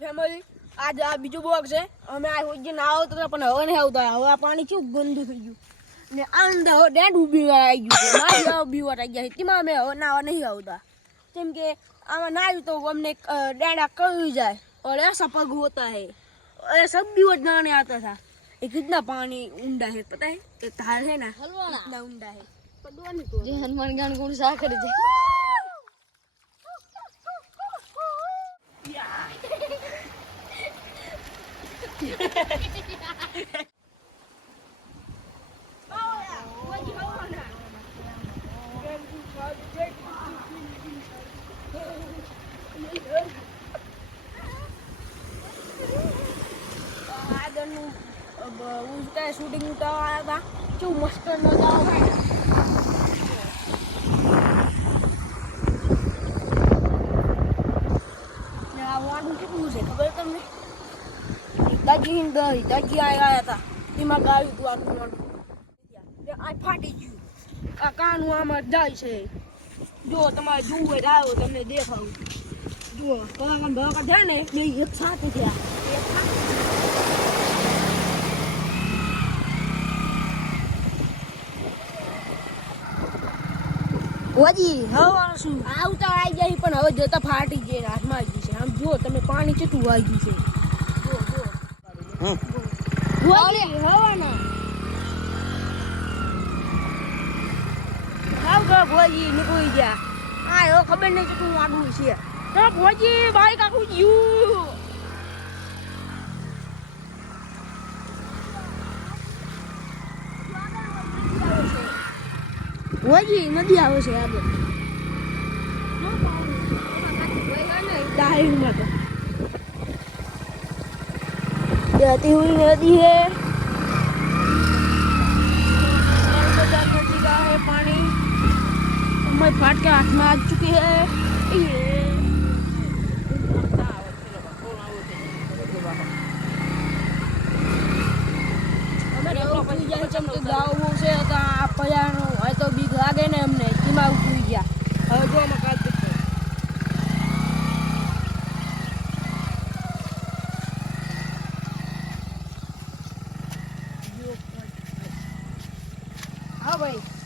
Family આ બીજું બોક છે. અમે આ હોજી ના આવતા પણ હવે નહીં આવતા. હવે આ પાણી શું ગંદુ થઈ ગયું. ને આંધા હવે ડેડ ઊભી આવી ગયું મારી ઊભી વાર આવી ગયા તેમાં અમે હવે નાવા નહીં આવતા. કેમ કે આમાં ના આવ્યું તો અમને ડેડા કળી જાય. ઓર એસા પગ હોતા હે. એ સબ દિવસ નાને આવતા થા એ કિતના પાણી ઊંડા હે પતા હે કે તાર હે ને હલવાના. ઊંડા હે જે હનુમાન ગાન ગુણ સાકર જાય ઉલટા શૂટિંગ ઉતારવા હતા કેવું મસ્ત નજારો ને આ કેટલું છે ખબર તમને? હિતાજી હિતાજી આવ્યા હતા એમાં ગાયું હતું આટલું મોટું આ ફાટી ગયું આ કાનું આમાં જાય છે જો તમારે જોવું હોય તો આવો તમને દેખાવું જુઓ ભગાકા ભગાકા થયા ને બે એક સાથે થયા વજી હવે શું આવતા આવી જાય પણ હવે જતા ફાટી જાય હાથમાં આવી ગયું છે આમ જો તમે પાણી કેટલું આવી ગયું છે જો જો વજી હવાના હાવ ગયો ભોજી નીકળી ગયા. હા એવો ખબર નહીં કેટલું વાગવું છે. તો ભોજી બાઈક આખું વજી નદી આવે છે આગળ. તો बहती हुई नदी है नर्मदा नदी का है पानी मैं फाट के हाथ में आ चुकी है Wait.